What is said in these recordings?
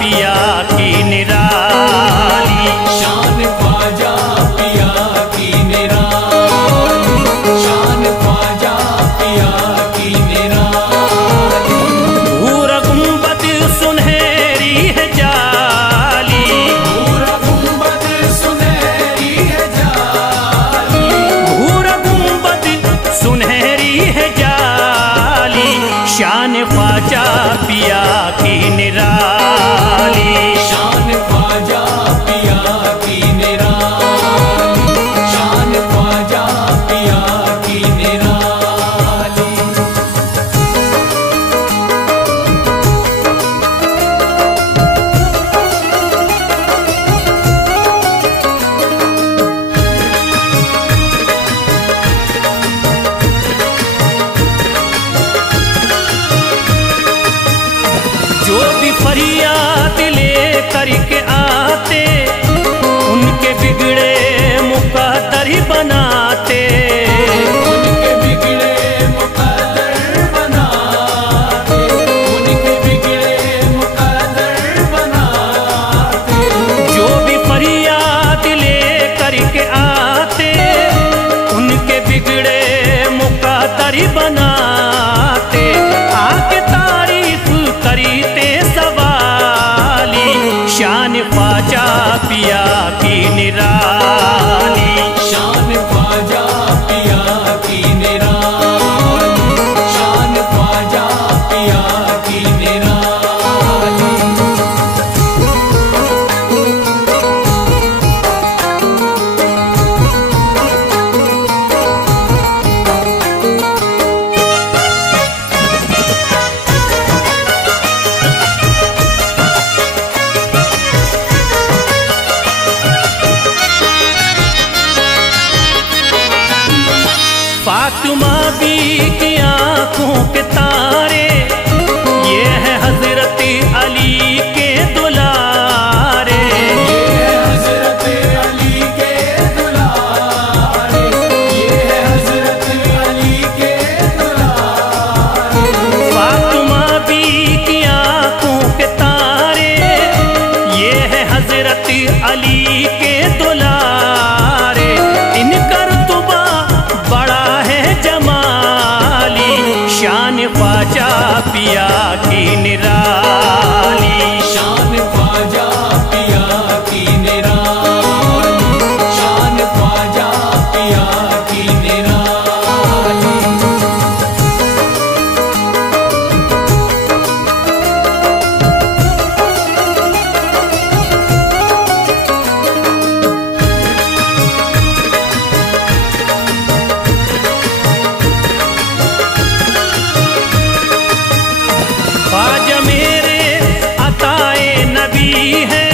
पिया की निराली, शान ख्वाजा पिया की निराली, शान ख्वाजा पिया की निराली। भूरा गुंबद सुनहरी है जाली, भूरा गुंबद सुनहरी है जाली, भूरा गुंबद सुनहरी है जाली, शान ख्वाजा पिया की निराली, शान ख्वाजा पिया की निराली, शान ख्वाजा पिया की निराली। जो भी फरियाद ले करके आते, उनके बिगड़े मुकद्दर ही बनाते, उनके बिगड़े मुकद्दर बनाते, उनके बिगड़े मुकद्दर बनाते। जो भी फरियाद ले करके आते, उनके बिगड़े मुकद्दर ही बनाते, आके तारीफ करते सवाली, शान ख्वाजा पिया की निराली, शान ख्वाजा पिया की निराली, शान ख्वाजा पिया की निराली। फातिमा बी की आंखों के तारे, ये है हजरत अली के दुलारे, ये है हजरत अली के दुलारे, ये है हजरत अली के दुलारे। फातिमा बी की आंखों के तारे, ये है हजरत अली के दुलारे, इनका रुतबा बड़ा है जमाली, शान ख्वाजा पिया की निराली, शान ख्वाजा पिया की निराली, शान ख्वाजा पिया की निराली। ख्वाजा मेरे अताए नबी है,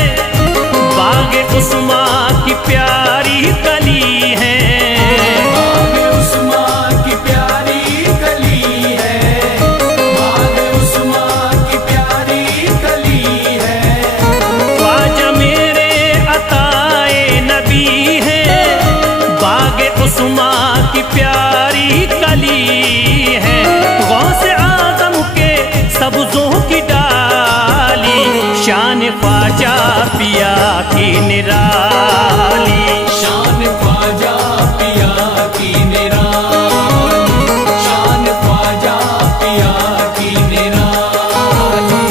बाग उस्मा की प्यारी कली है, बाग उस्मा की प्यारी कली है, बाग उस्मा की प्यारी कली है। ख्वाजा मेरे अताए नबी है, बाग उस्मा की प्यारी कली है, गौसे आजम के सब्जों की डाली, शान ख्वाजा पिया की निराली, शान ख्वाजा पिया की निराली, शान ख्वाजा पिया की निराली।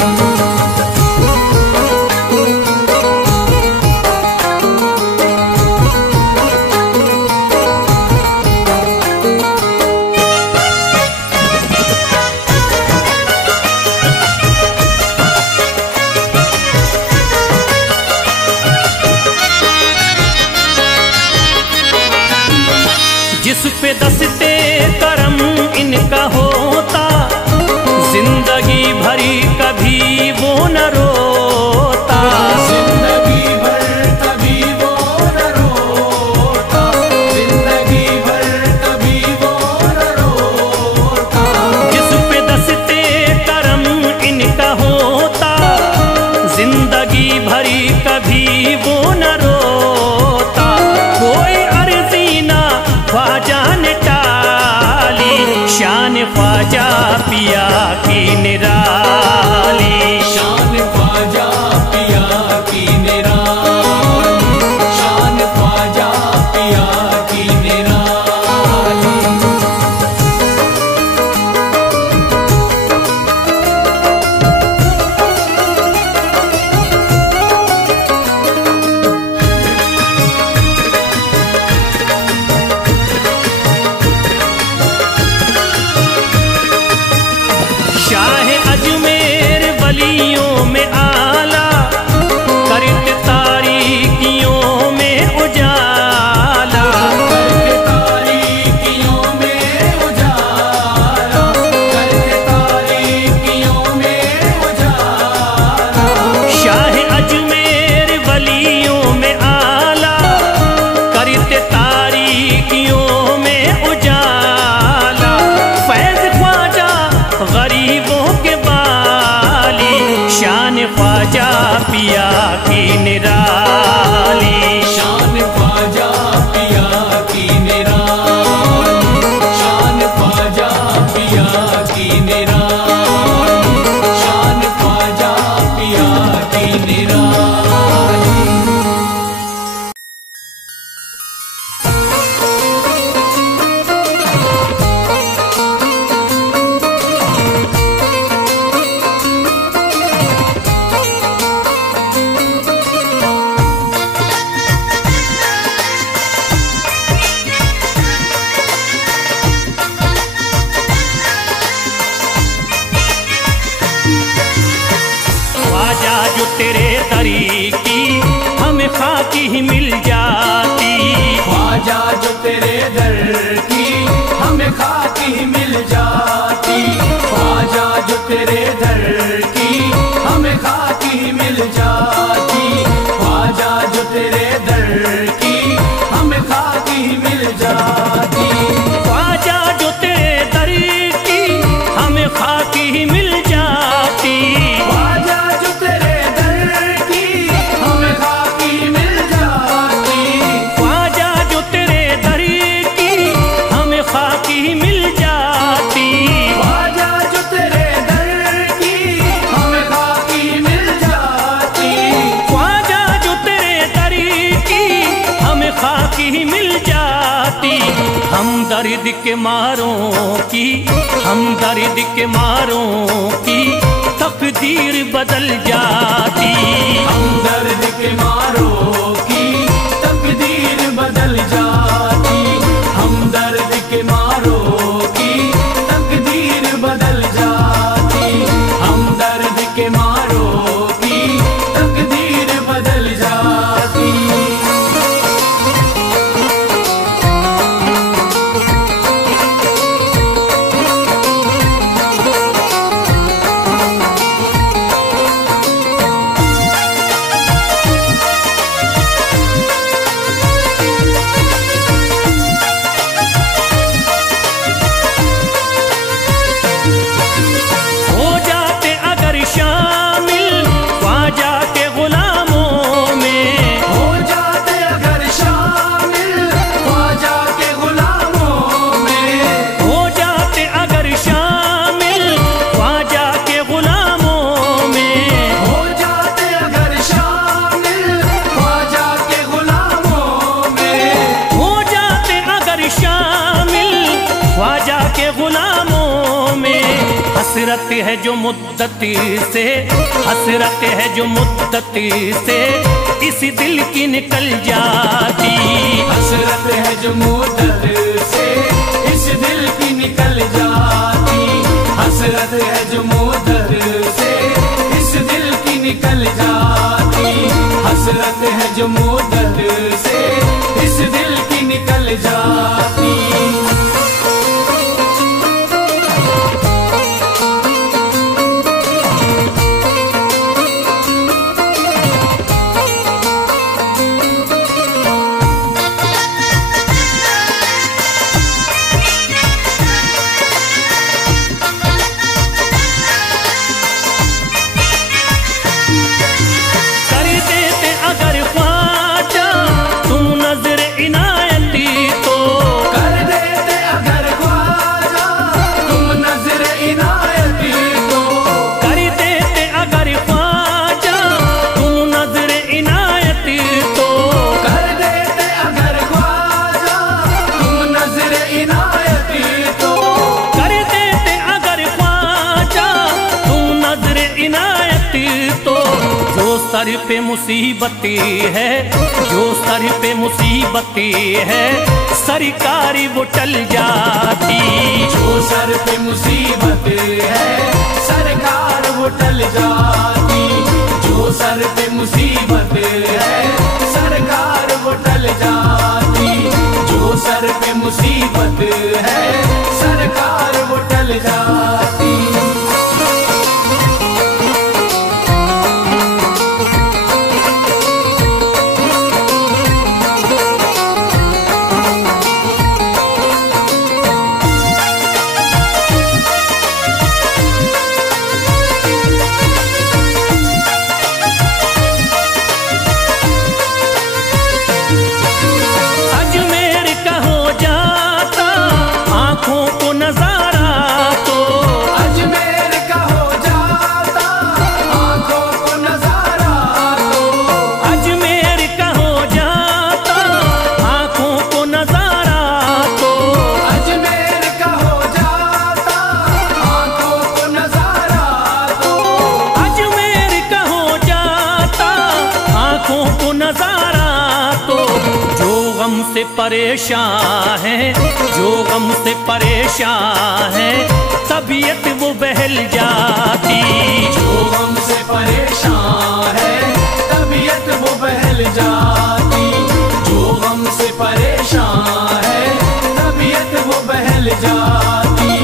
जिस पे दस्ते करम इनका होता, जिंदगी भरी कभी वो न रोता, जिंदगी भर कभी वो न रोता, जिंदगी भर कभी वो न रोता। जिस पे दस्ते करम इनका होता, जिंदगी भरी कभी वो न रोता, कोई अर्जी ना ख्वाजा ने टाली, शान ख्वाजा पिया की निराली, शान ख्वाजा ख्वाजा पिया की निराली। शान ख्वाजा पिया की निराली, शान ख्वाजा पिया की निराली, शान ख्वाजा पिया की निराली। ख्वाजा जो तेरे दरी की हमें खाकी ही मिल जाती। ख्वाजा जो तेरे दर की हमें खाकी ही मिल जाती। ख्वाजा जो तेरे दर की हमें खाकी ही मिल जाती। ख्वाजा जो तेरे दर की हमें खाकी ही मिल जाती। ख्वाजा जो तेरे दरी की हमें खाकी ही मिल जाती। ख्वाजा जो तेरे दर की हमें खाकी मिल जाती। ख्वाजा जो तेरे दरी की हमें खाकी ही मिल जाती। ख्वाजा जो तेरे दर की हमें खाकी मिल जाती। ख्वाजा जो तेरे दरी की हमें खाकी ही मिल जाती। हम दर्द के मारों की, हम दर्द के मारों की तकदीर बदल जाती। हम दर्द के मारों की तकदीर बदल जाती। हम दर्द के मारों की तकदीर बदल जाती। हम दर्द के मारों की तकदीर बदल जाती। हो जाते अगर शामिल ख्वाजा के गुलामों में। हो जाते अगर शामिल ख्वाजा के गुलामों में। हो जाते अगर शामिल ख्वाजा के गुलामों में। हो जाते अगर शामिल ख्वाजा के गुलामों में। हो जाते अगर शामिल ख्वाजा के गुलामों में। हसरत है जो मुद्दती से, हसरत है जो मुद्दती से इस दिल की निकल जाती। हसरत है जो मुद्दत से इस दिल की निकल जाती। हसरत है जो मुद्दत से इस दिल की निकल जाती। हसरत है जो मुद्दत से इस दिल की निकल जाती। कर देते अगर ख्वाजा तुम नजर इनायती तो। कर देते अगर ख्वाजा तुम नजर इनायती तो। कर देते अगर ख्वाजा तुम नजर इनायती तो। कर देते अगर ख्वाजा तुम नजर इनायती तो। कर देते अगर ख्वाजा तुम नजर इनायती तो। जो सर पे मुसीबती है, जो सर पे मुसीबती है सरकारी वो टल जाती। जो सर पे मुसीबत है सरकार वो टल जाती। जो सर पे मुसीबत है सरकार वो टल जाती। जो सर पे मुसीबत है सरकार वो टल जाती। से परेशान है, जो गम से परेशान है, तबीयत वो बहल जाती। जो गम से परेशान है, तबीयत वो बहल जाती। जो गम से परेशान है, तबीयत वो बहल जाती।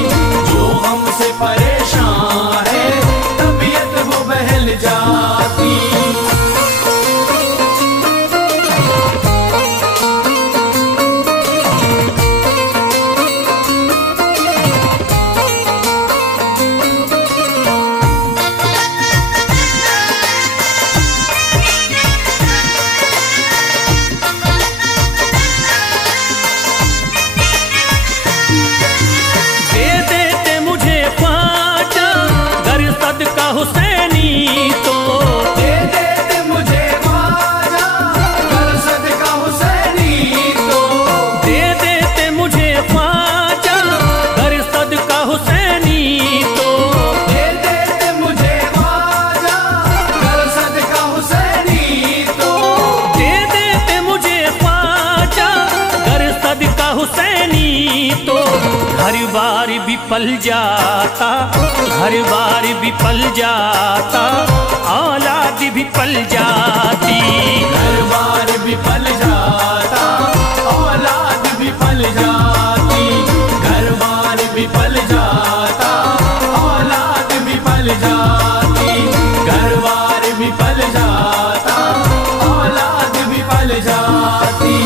जो गम से परेशान है, तबीयत वो बहल जाती। हुसैनी तो दे देते मुझे ख्वाजा, कर सदका हुसैनी तो। दे देते मुझे ख्वाजा, कर सदका हुसैनी तो। दे देते मुझे ख्वाजा, कर सदका हुसैनी तो। दे देते मुझे ख्वाजा, कर सदका हुसैनी तो। हर बार भी पल जाता, हर बार भी पल जाता, औलाद भी पल जाती। हर बार भी पल जाता, औलाद भी पल जाती। हर बार भी पल जाता, औलाद भी पल जाती। हर बार भी पल जाता, औलाद भी पल जाती।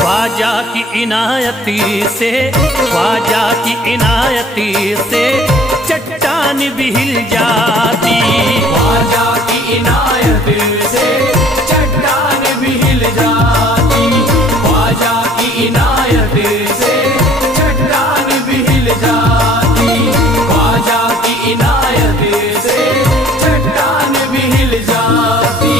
ख्वाजा की इनायती से, ख्वाजा की इनायती से चट्टान भी हिल जाती। ख्वाजा की इनायत से चट्टान भी हिल जाती। ख्वाजा की इनायत से चट्टान भी हिल जाती। ख्वाजा की इनायत से चट्टान भी हिल जाती।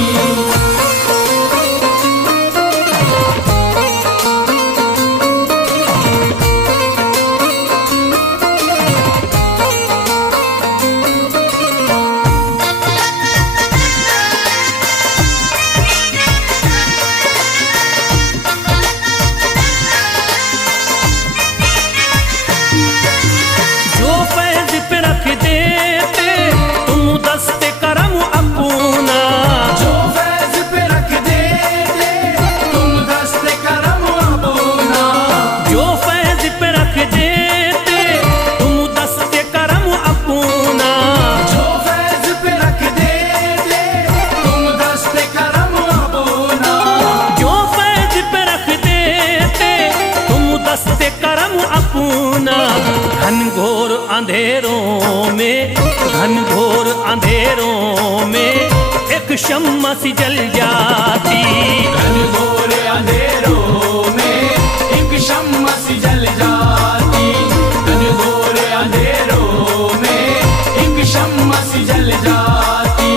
घनघोर अंधेरों में, घनघोर अंधेरों में एक शम्मा सी जल जाती। घनघोर अंधेरों में एक शम्मा सी जल जाती। घनघोर अंधेरों में एक शम्मा सी जल जाती।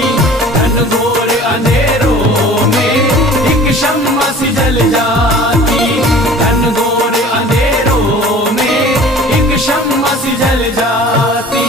घनघोर अंधेरों में एक शम्मा सी जल जाती। घनघोर अंधेरों में एक शम्मा सी जल जाती।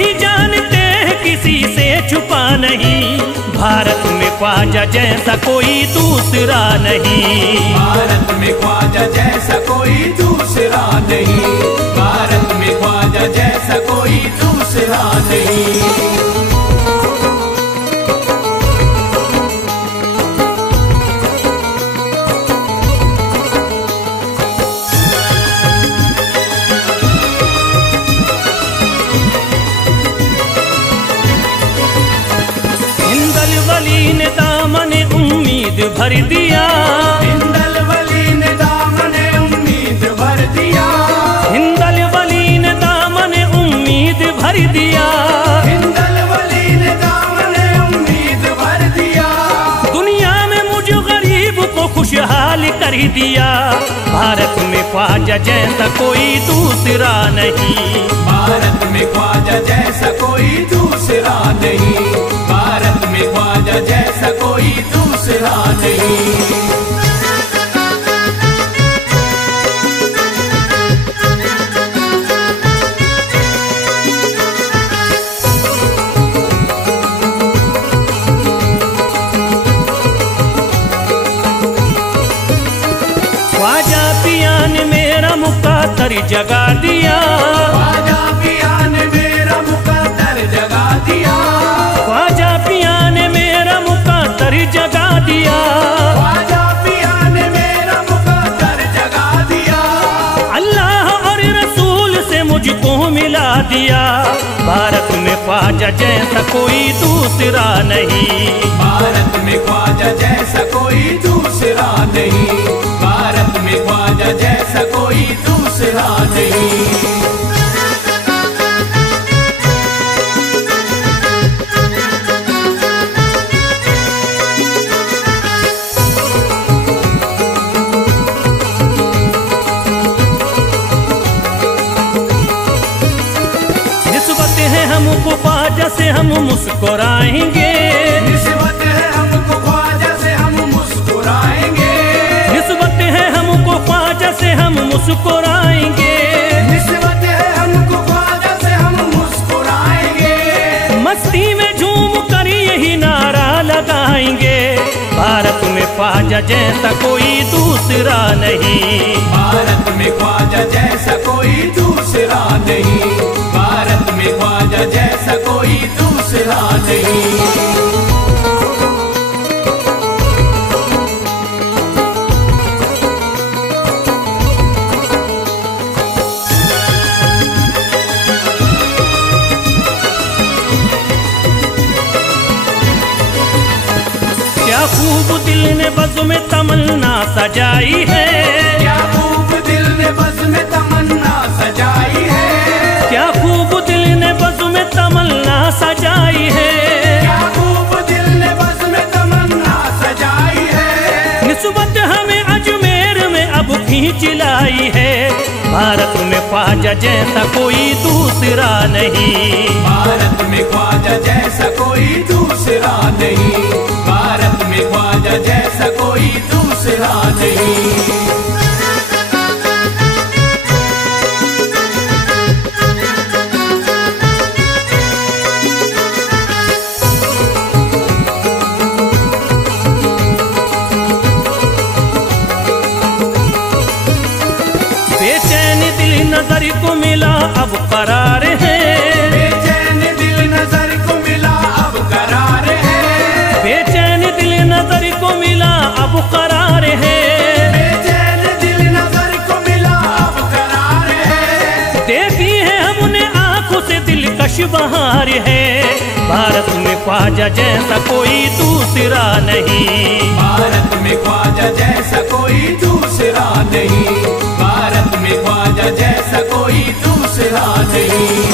ही जानते हैं, किसी से छुपा नहीं। भारत में ख्वाजा जैसा कोई दूसरा नहीं। भारत में ख्वाजा जैसा कोई दूसरा नहीं। भारत में ख्वाजा जैसा कोई दूसरा नहीं। वली ने दामन उम्मीद भर दिया। हिंदल वली ने दामन उम्मीद भर दिया। हिंदल वली ने दामन उम्मीद भर दिया। हिंदल वली ने दामन उम्मीद भर दिया। दुनिया में मुझ गरीब को खुशहाल कर दिया। भारत में ख्वाजा जैसा कोई दूसरा नहीं। भारत में ख्वाजा जैसा कोई दूसरा नहीं। भारत में ख्वाजा जैसा कोई दूसरा नहीं। ख्वाजा पिया ने मेरा मुक़द्दर जगा दिया। ख्वाजा पिया ने मेरा मुक़द्दर जगा दिया। ख्वाजा पिया ने मेरा मुक़द्दर जगा दिया। ख्वाजा पिया ने मेरा मुक़द्दर जगा दिया। अल्लाह और रसूल से मुझको मिला दिया। भारत में ख्वाजा जैसा कोई दूसरा नहीं। भारत में ख्वाजा जैसा कोई दूसरा नहीं। भारत में ख्वाजा जैसा कोई दूसरा नहीं। निस्बत है हमको ख्वाजा से हम मुस्कुराएंगे। निस्बत है हमको ख्वाजा से हम मुस्कुराएंगे। निस्बत है हमको ख्वाजा से हम मुस्कुराएंगे। निस्बत है हमको ख्वाजा से हम मुस्कुराएंगे। मस्ती में झूम कर यही नारा लगाएंगे। भारत में ख्वाजा जैसा कोई दूसरा नहीं। भारत में ख्वाजा जैसा कोई दूसरा नहीं। भारत में ख्वाजा जैसा कोई दूसरा नहीं। क्या खूब दिल ने बज़्म में तमन्ना सजाई है। क्या खूब दिल ने बज़्म में तमन्ना सजाई है। क्या खूब दिल ने बज़्म में तमन्ना सजाई है। क्या खूब दिल ने बज़्म में तमन्ना सजाई है। निस्बत हमें अजमेर में अब खींच लाई है। भारत में ख्वाजा जैसा कोई दूसरा नहीं। भारत में ख्वाजा जैसा कोई दूसरा नहीं। भारत में ख्वाजा जैसा कोई दूसरा नहीं। बेचैन दिल नजर को मिला अब करार है। बेचैन दिल नजर को मिला अब करार है। बेचैन दिल नजर को मिला अब करार है। बेचैन दिल नजर को मिला अब करार है। देखी है हमने आंखों से दिलकश बहार है। भारत में ख्वाजा जैसा कोई दूसरा नहीं। भारत में ख्वाजा जैसा कोई दूसरा नहीं। भारत में ख्वाजा जैसा कोई दूसरा नहीं।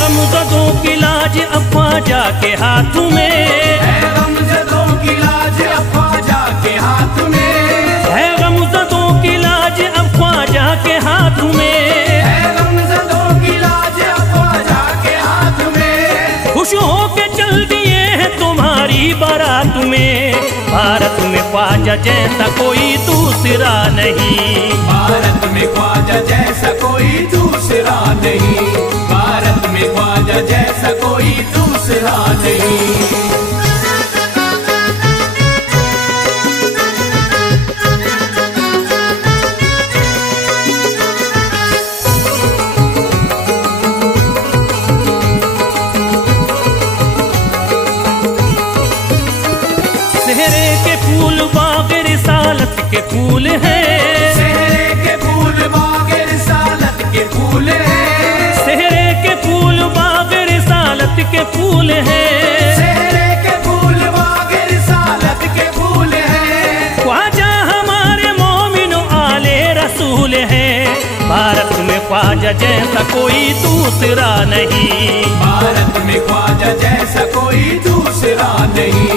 गमज़दों की लाज अब ख्वाजा के हाथ में। है गमज़दों की लाज अब ख्वाजा के हाथ में। है गमज़दों की लाज अब ख्वाजा के हाथ में। है गमज़दों की लाज खुश होके चल दिए हैं तुम्हारी बारात में। भारत में ख्वाजा जैसा कोई दूसरा नहीं, भारत में ख्वाजा जैसा कोई दूसरा नहीं, भारत में ख्वाजा जैसा कोई दूसरा नहीं। सेहरे के फूल बाग रिसालत के फूल हैं, सेहरे के फूल बाग रिसालत के फूल हैं, सेहरे के फूल बाग रिसालत के फूल हैं, सेहरे के फूल बाग रिसालत के फूल हैं। ख्वाजा हमारे मोमिनो आले रसूल हैं। भारत में ख्वाजा जैसा कोई दूसरा नहीं, भारत में ख्वाजा जैसा कोई दूसरा नहीं,